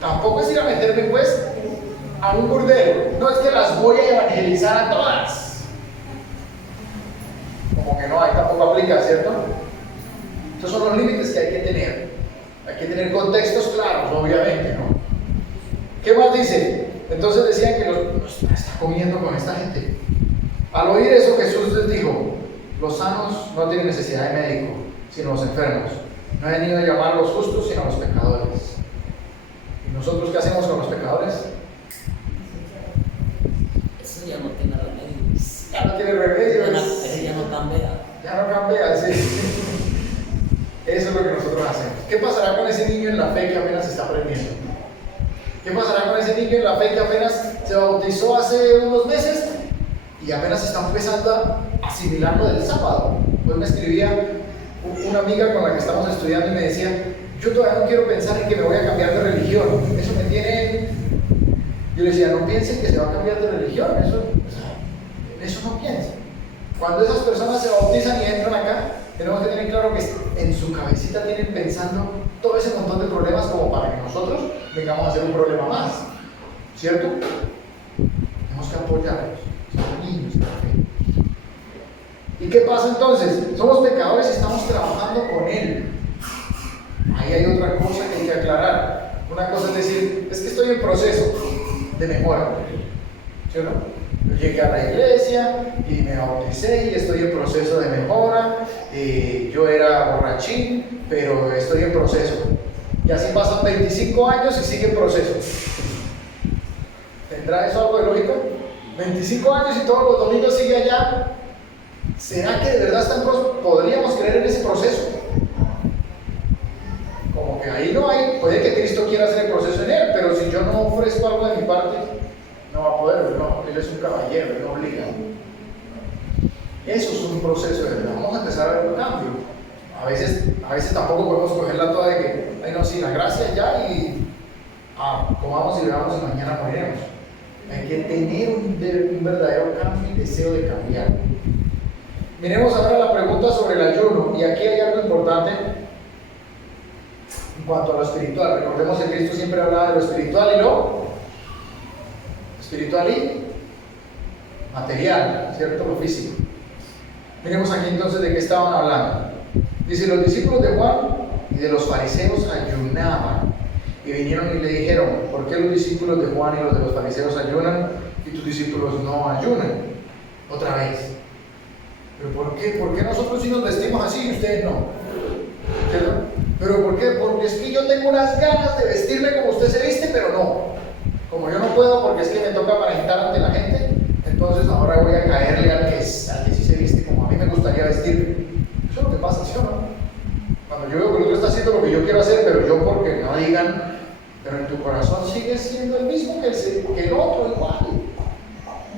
Tampoco es ir a meterme pues a un burdel. No es que las voy a evangelizar a todas. Como que no, ahí tampoco aplica, ¿cierto? Esos son los límites que hay que tener. Hay que tener contextos claros, obviamente, ¿no? ¿Qué más dice? Entonces decían que está comiendo con esta gente. Al oír eso, Jesús les dijo, los sanos no tienen necesidad de médico, sino los enfermos. No he venido a llamar a los justos, sino a los pecadores. ¿Y nosotros qué hacemos con los pecadores? Eso ya no tiene remedio. Ya no tiene remedio. Ya no cambia. Ya no cambia, sí. Eso es lo que nosotros hacemos. ¿Qué pasará con ese niño en la fe que apenas está aprendiendo? ¿Qué pasará con ese niño en la fe que apenas se bautizó hace unos meses y apenas están empezando a asimilar lo del sábado. Hoy me escribía una amiga con la que estamos estudiando y me decía, yo todavía no quiero pensar en que me voy a cambiar de religión, eso me tiene... Yo le decía, no piensen que se va a cambiar de religión, en eso no piensen. Cuando esas personas se bautizan y entran acá, tenemos que tener claro que en su cabecita tienen pensando todo ese montón de problemas como para que nosotros vengamos a hacer un problema más, ¿cierto? Tenemos que apoyarlos, son niños de la fe. ¿Y qué pasa entonces? Somos pecadores y estamos trabajando con Él. Ahí hay otra cosa que hay que aclarar. Una cosa es decir, es que estoy en proceso de mejora, ¿cierto? Yo llegué a la iglesia y me bauticé y estoy en proceso de mejora. Yo era borrachín, pero estoy en proceso. Y así pasan 25 años y sigue en proceso. ¿Tendrá eso algo de lógica? 25 años y todos los domingos sigue allá. ¿Será que de verdad podríamos creer en ese proceso? Como que ahí no hay, puede que Cristo quiera hacer el proceso en él, pero si yo no ofrezco algo de mi parte, no va a poder, no, él es un caballero, él no obliga. Eso es un proceso de verdad. Vamos a empezar a ver un cambio. A veces tampoco podemos coger la toda de que, ay no, sí, la gracia ya y comamos y bebamos y mañana moriremos. Hay que tener un verdadero cambio y deseo de cambiar. Miremos ahora la pregunta sobre el ayuno, y aquí hay algo importante en cuanto a lo espiritual. Recordemos que Cristo siempre hablaba de lo espiritual y lo espiritual y material, ¿cierto? Lo físico. Miremos aquí entonces de qué estaban hablando. Dice, los discípulos de Juan y de los fariseos ayunaban, y vinieron y le dijeron, ¿por qué los discípulos de Juan y los de los fariseos ayunan y tus discípulos no ayunan? Otra vez. ¿Pero por qué? ¿Por qué nosotros sí nos vestimos así y ustedes no? ¿Cierto? ¿Pero por qué? Porque es que yo tengo unas ganas de vestirme como usted se viste, pero no. Como yo no puedo porque es que me toca aparentar ante la gente, entonces ahora voy a caerle al que sí se viste como a mí me gustaría vestirme. Eso es lo que pasa, ¿sí o no? Cuando yo veo que el otro está haciendo lo que yo quiero hacer, pero yo porque no digan, pero en tu corazón sigues siendo el mismo que el otro, igual.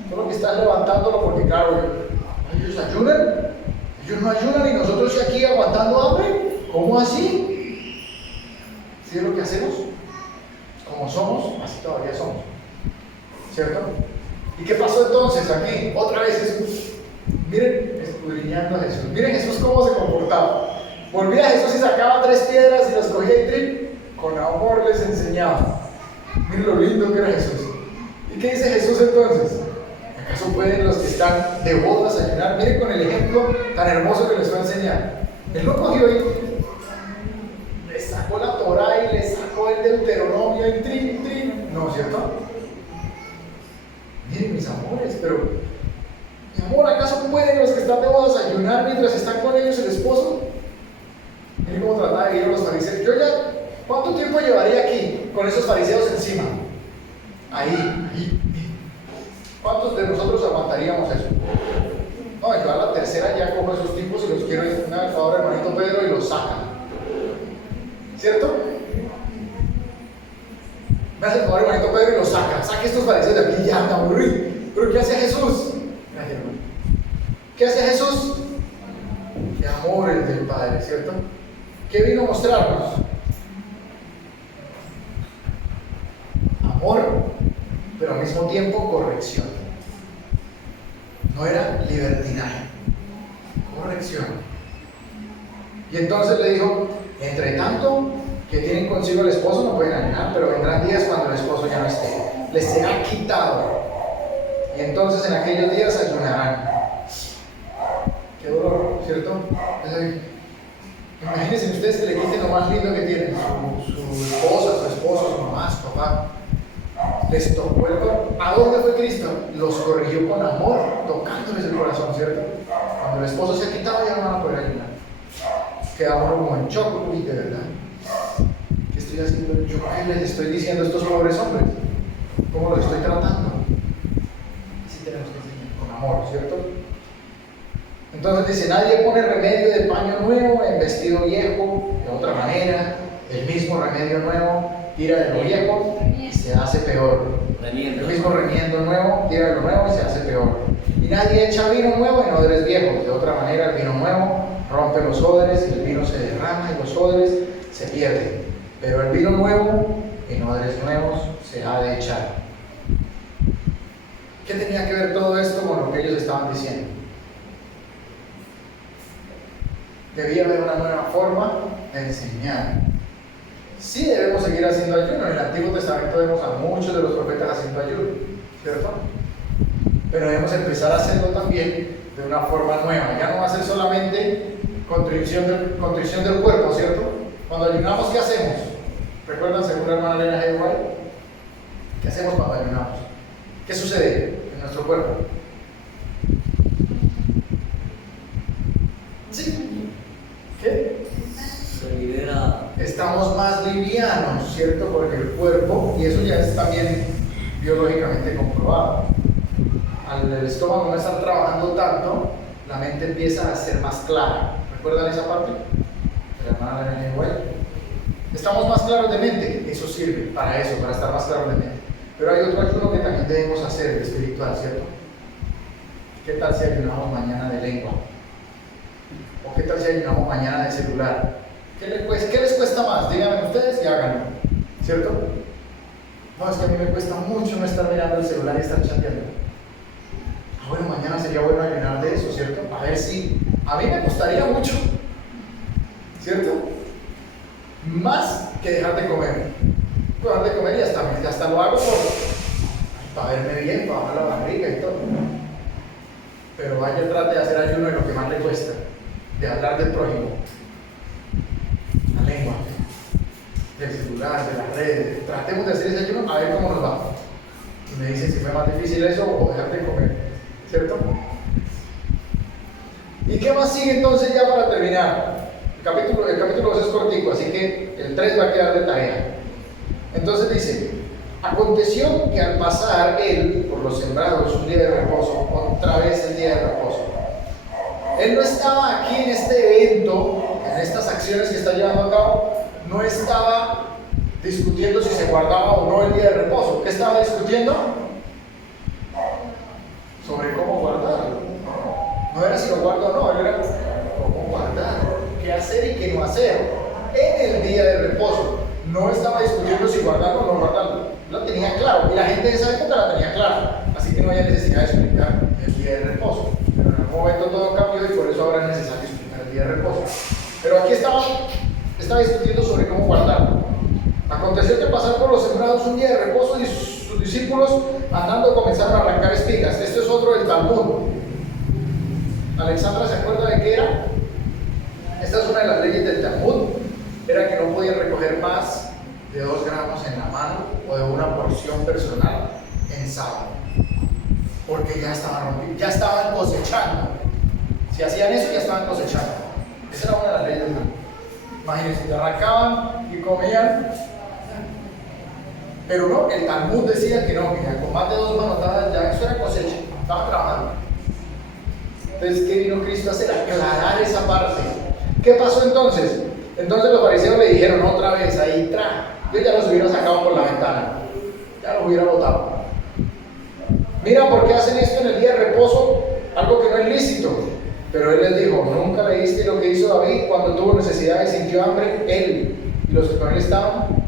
Solo que estás levantándolo porque, claro, ellos ayunan, ellos no ayunan y nosotros aquí aguantando hambre. ¿Cómo así? ¿Sí es lo que hacemos? Como somos, así todavía somos, ¿cierto? ¿Y qué pasó entonces aquí? Otra vez Jesús, miren, escudriñando a Jesús, miren Jesús cómo se comportaba. Volvía a Jesús y sacaba 3 piedras y las cogía y con amor les enseñaba. Miren lo lindo que era Jesús. ¿Y qué dice Jesús entonces? ¿Acaso pueden los que están de bodas ayunar? Miren con el ejemplo tan hermoso que les fue a enseñar. Él no cogió y le sacó la Torá y le sacó el Deuteronomio y trin. No, ¿cierto? Miren mis amores, pero mi amor, ¿acaso pueden los que están de bodas ayunar mientras están con ellos el esposo? Miren cómo trataba de ir a los fariseos. Yo ya, ¿cuánto tiempo llevaría aquí con esos fariseos encima? Ahí. ¿Cuántos de nosotros aguantaríamos eso? No, yo a la tercera ya cojo esos tipos y los quiero ir a favor hermanito Pedro y los sacan. ¿Cierto? Me hace el favor hermanito Pedro y los saca. Saque estos fariseos de aquí ya, me aburrí. ¿Pero qué hace Jesús? ¿Qué hace Jesús? Que amor es del Padre, ¿cierto? ¿Qué vino a mostrarnos? Amor, pero al mismo tiempo corrección. No era libertinaje, corrección. Y entonces le dijo, entre tanto que tienen consigo el esposo no pueden ayunar, pero vendrán días cuando el esposo ya no esté, les será quitado, y entonces en aquellos días ayunarán. Qué dolor, ¿cierto? Imagínense ustedes que le quiten lo más lindo que tienen, su esposa, su esposo, su mamá, su papá. Les tocó el corazón. ¿A dónde fue Cristo? Los corrigió con amor, tocándoles el corazón, ¿cierto? Cuando el esposo se ha quitado ya no van a poder ayunar. Quedamos como en shock, uy, de verdad. ¿Qué estoy haciendo? ¿Yo qué les estoy diciendo a estos pobres hombres? ¿Cómo los estoy tratando? Así tenemos que enseñar, con amor, ¿cierto? Entonces dice, nadie pone remedio de paño nuevo en vestido viejo, de otra manera, el mismo remedio nuevo tira de lo viejo y se hace peor. Remiendo. El mismo remiendo nuevo, tira de lo nuevo y se hace peor. Y nadie echa vino nuevo en odres viejos. De otra manera, el vino nuevo rompe los odres y el vino se derrama y los odres se pierden. Pero el vino nuevo en odres nuevos se ha de echar. ¿Qué tenía que ver todo esto con lo que ellos estaban diciendo? Debía haber una nueva forma de enseñar. Sí debemos seguir haciendo ayuno. En el Antiguo Testamento vemos a muchos de los profetas haciendo ayuno, ¿cierto? Pero debemos empezar a hacerlo también de una forma nueva. Ya no va a ser solamente contrición del cuerpo, ¿cierto? Cuando ayunamos, ¿qué hacemos? ¿Recuerdan según la hermana Elena G. White? ¿Qué hacemos cuando ayunamos? ¿Qué sucede en nuestro cuerpo? ¿Sí? ¿Qué? Se libera. Estamos más livianos, ¿cierto? Porque el cuerpo, y eso ya es también biológicamente comprobado, al estómago no estar trabajando tanto, la mente empieza a ser más clara. ¿Recuerdan esa parte? De la hermana Elena G. White. Estamos más claros de mente, eso sirve para eso, para estar más claros de mente. Pero hay otro ayuno que también debemos hacer, el espiritual, ¿cierto? ¿Qué tal si ayunamos mañana de lengua? ¿O qué tal si ayunamos mañana de celular? ¿Qué les cuesta más? Díganme ustedes y háganlo, ¿cierto? No, es que a mí me cuesta mucho no estar mirando el celular y estar chateando. Bueno, mañana sería bueno ayunar de eso, ¿cierto? A ver si... A mí me costaría mucho, ¿cierto? Más que dejar de comer. Dejar de comer y hasta lo hago para verme bien, para bajar la barriga y todo. Pero vaya, trate de hacer ayuno de lo que más le cuesta, de hablar del prójimo, la lengua, del celular, de las redes. Tratemos de hacer ese ayuno a ver cómo nos va. Y me dicen si fue más difícil eso o dejar de comer, ¿cierto? ¿Y qué más sigue entonces ya para terminar? El capítulo 2 es cortico, así que el 3 va a quedar de tarea. Entonces dice: aconteció que al pasar él por los sembrados un día de reposo, otra vez el día de reposo. Él no estaba aquí en este evento, en estas acciones que está llevando a cabo, no estaba discutiendo si se guardaba o no el día de reposo. ¿Qué estaba discutiendo? Sobre cómo guardarlo. No era si lo guardo o no, era cómo guardarlo, qué hacer y qué no hacer en el día de reposo. No estaba discutiendo si guardarlo o no guardarlo. Lo tenía claro, y la gente de esa época la tenía clara, así que no había necesidad de explicar el día de reposo. Pero en algún momento todo cambió y por eso ahora es necesario explicar el día de reposo. Pero aquí estaba discutiendo sobre cómo guardarlo. Aconteció que pasar por los sembrados un día de reposo y sus discípulos andando comenzaron a arrancar espigas. Este es otro del Talmud. Alexandra, ¿se acuerda de qué era? Esta es una de las leyes del Talmud. Era que no podían recoger más de 2 gramos en la mano o de una porción personal en sábado, porque ya estaban rompiendo, ya estaban cosechando. Si hacían eso, ya estaban cosechando. Esa era una de las leyes del Talmud. Imagínense, arrancaban y comían, pero no, el Talmud decía que no, que ya con más de 2 manotadas ya eso era cosecha, estaban trabajando. Entonces, ¿qué vino Cristo a hacer? Aclarar esa parte. ¿Qué pasó entonces? Entonces los fariseos le dijeron otra vez, ahí, yo ya los hubiera sacado por la ventana, ya los hubiera botado. Mira por qué hacen esto en el día de reposo, algo que no es lícito. Pero él les dijo: ¿nunca leíste lo que hizo David cuando tuvo necesidad y sintió hambre? Él y los que con él estaban.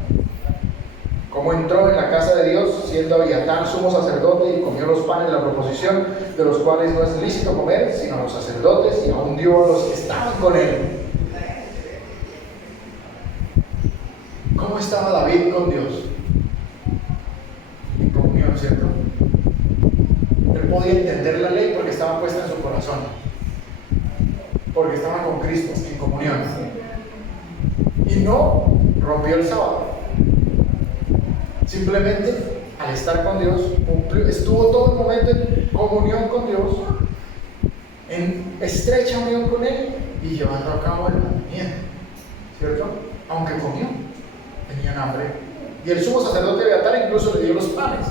Cómo entró en la casa de Dios siendo Abiatar sumo sacerdote y comió los panes de la proposición, de los cuales no es lícito comer, sino a los sacerdotes, y aún dio a los que estaban con él. ¿Cómo estaba David con Dios? En comunión, ¿cierto? Él podía entender la ley porque estaba puesta en su corazón, porque estaba con Cristo en comunión, y no rompió el sábado. Simplemente al estar con Dios estuvo todo el momento en comunión con Dios, en estrecha unión con Él y llevando a cabo el mandamiento, ¿cierto? Aunque comió, tenían hambre. Y el sumo sacerdote Abiatar incluso le dio los panes,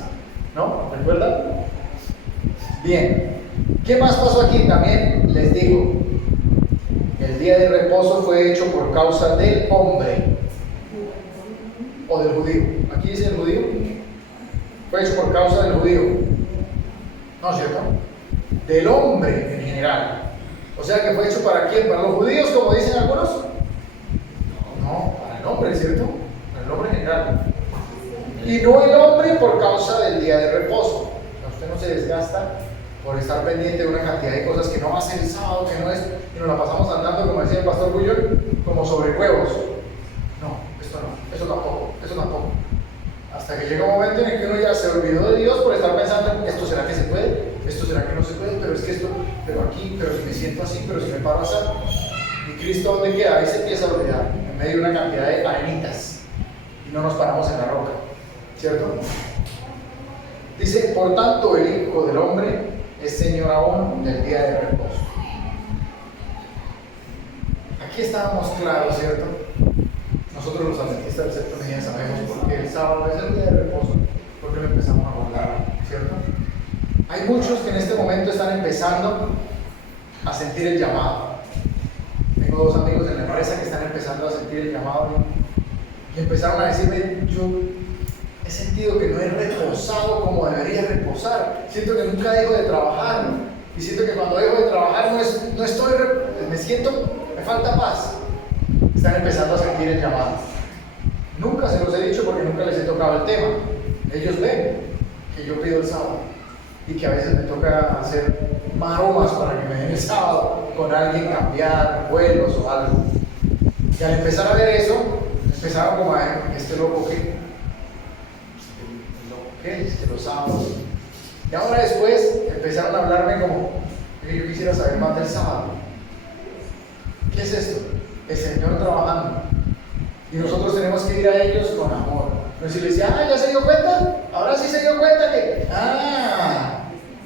¿no? ¿Recuerdan? Bien, ¿qué más pasó aquí? También les digo, el día de reposo fue hecho por causa del hombre. o del judío? Aquí dice el judío. Fue hecho por causa del judío. ¿No es cierto? Del hombre en general. O sea que fue hecho ¿para quién? ¿Para los judíos, como dicen algunos? No, para el hombre, ¿cierto? Para el hombre en general. Y no el hombre por causa del día de reposo. Usted no se desgasta por estar pendiente de una cantidad de cosas que no va a ser el sábado, que no es, y nos la pasamos andando, como decía el pastor Bullón, como sobre huevos. No, esto no, eso tampoco, eso tampoco. Hasta que llega un momento en el que uno ya se olvidó de Dios por estar pensando, esto será que se puede, esto será que no se puede, pero es que esto, pero aquí, pero si me siento así, pero si me paro así. ¿Y Cristo dónde queda? Ahí se empieza a olvidar, en medio de una cantidad de arenitas, y no nos paramos en la roca, ¿cierto? Dice, por tanto, el Hijo del Hombre es Señor aún del día de reposo. Aquí estábamos claros, ¿cierto? Nosotros los adventistas del séptimo día sabemos por qué el sábado es el día de reposo, porque lo empezamos a guardar, ¿cierto? Hay muchos que en este momento están empezando a sentir el llamado. Tengo dos amigos en la empresa que están empezando a sentir el llamado y empezaron a decirme, yo he sentido que no he reposado como debería reposar. Siento que nunca dejo de trabajar. Y siento que cuando dejo de trabajar no estoy, me falta paz. Están empezando a sentir el llamado. Nunca se los he dicho porque nunca les he tocado el tema. Ellos ven que yo pido el sábado y que a veces me toca hacer maromas para que me den el sábado con alguien, cambiar vuelos o algo. Y al empezar a ver eso, empezaron como a ver, este loco ¿qué? Es que los sábados. Y ahora después empezaron a hablarme como, yo quisiera saber más del sábado. ¿Qué es esto? El Señor trabajando. Y nosotros tenemos que ir a ellos con amor. No si les decía, ¿ya se dio cuenta? Ahora sí se dio cuenta que,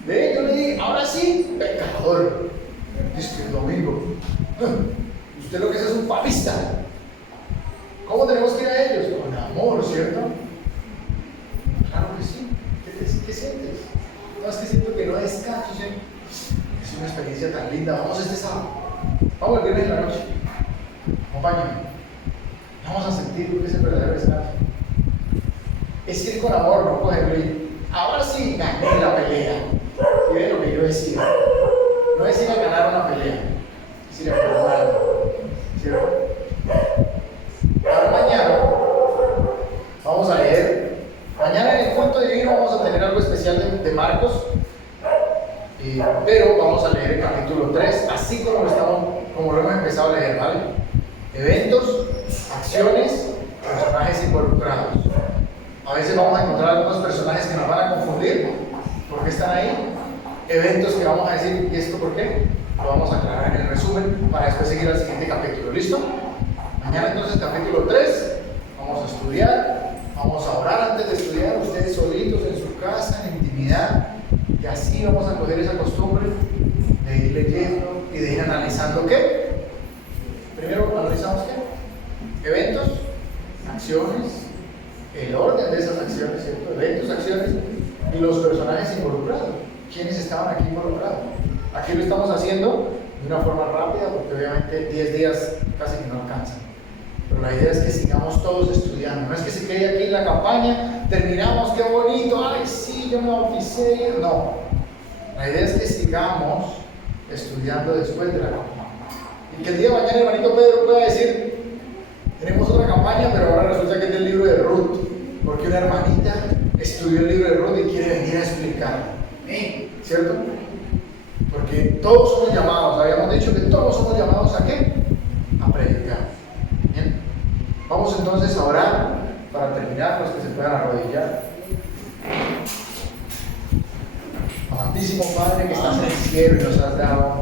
ve, yo le dije, ahora sí, pecador. Dice que el domingo. Usted lo que es un papista. ¿Cómo tenemos que ir a ellos? Con amor, ¿cierto? Claro que sí. ¿Qué sientes? No, es que siento que no descanso. Es una experiencia tan linda. Vamos este sábado. Vamos el viernes en la noche. Acompáñenme. Vamos a sentir lo que es el verdadero descanso. Es ir con amor, no cogerlo y ahora sí gané la pelea. ¿Sí ven lo que yo decía? No es ir a ganar una pelea, es ir a probarla. ¿Cierto? Ahora mañana vamos a leer. Mañana en el culto divino vamos a tener algo especial de Marcos. Pero vamos a leer el capítulo 3, así como lo hemos empezado a leer, ¿vale? Eventos, acciones, personajes involucrados. A veces vamos a encontrar algunos personajes que nos van a confundir. ¿Por qué están ahí? Eventos que vamos a decir, ¿y esto por qué? Lo vamos a aclarar en el resumen para después seguir al siguiente capítulo. ¿Listo? Mañana entonces capítulo 3, vamos a estudiar, vamos a orar antes de estudiar, ustedes solitos en su casa, en intimidad. Y así vamos a coger esa costumbre de ir leyendo y de ir analizando ¿qué? Primero analizamos ¿qué? Eventos, acciones, el orden de esas acciones, ¿cierto? Eventos, acciones y los personajes involucrados. ¿Quiénes estaban aquí involucrados? Aquí lo estamos haciendo de una forma rápida porque obviamente 10 días casi que no alcanzan. Pero la idea es que sigamos todos estudiando. No es que se quede aquí en la campaña, terminamos, qué bonito, ay sí, yo me bauticé. No. La idea es que sigamos estudiando después de la campaña. Y que el día de mañana el hermanito Pedro pueda decir, tenemos otra campaña, pero ahora resulta que es del libro de Ruth. Porque una hermanita estudió el libro de Ruth y quiere venir a explicar. ¿Cierto? Porque todos somos llamados, habíamos dicho que todos somos llamados ¿a qué? A predicar. Bien. Vamos entonces a orar para terminar, los que se puedan arrodillar. Amantísimo Padre que estás en el cielo y nos has dado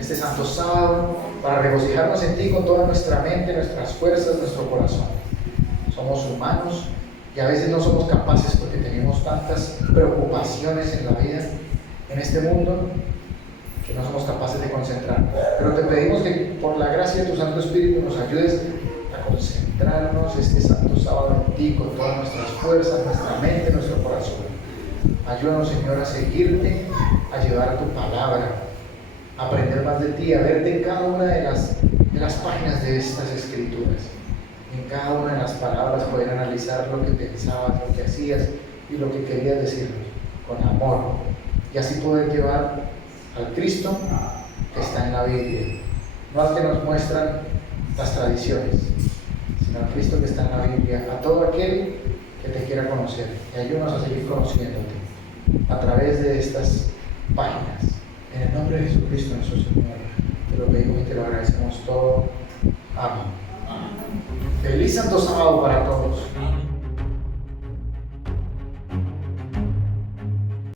este santo sábado para regocijarnos en ti con toda nuestra mente, nuestras fuerzas, nuestro corazón. Somos humanos y a veces no somos capaces porque tenemos tantas preocupaciones en la vida, en este mundo, que no somos capaces de concentrarnos. Pero te pedimos que por la gracia de tu Santo Espíritu nos ayudes a concentrarnos este santo sábado en ti con todas nuestras fuerzas, nuestra mente, nuestro corazón. Ayúdanos, Señor, a seguirte, a llevar tu palabra, a aprender más de ti, a verte en cada una de las páginas de estas escrituras. Y en cada una de las palabras poder analizar lo que pensabas, lo que hacías y lo que querías decirnos con amor. Y así poder llevar al Cristo que está en la Biblia, no al que nos muestran las tradiciones, sino al Cristo que está en la Biblia, a todo aquel que te quiera conocer. Y ayúdanos a seguir conociéndote a través de estas páginas. En el nombre de Jesucristo nuestro Señor, te lo pedimos y te lo agradecemos todo. Amén. Feliz Santo Sábado para todos.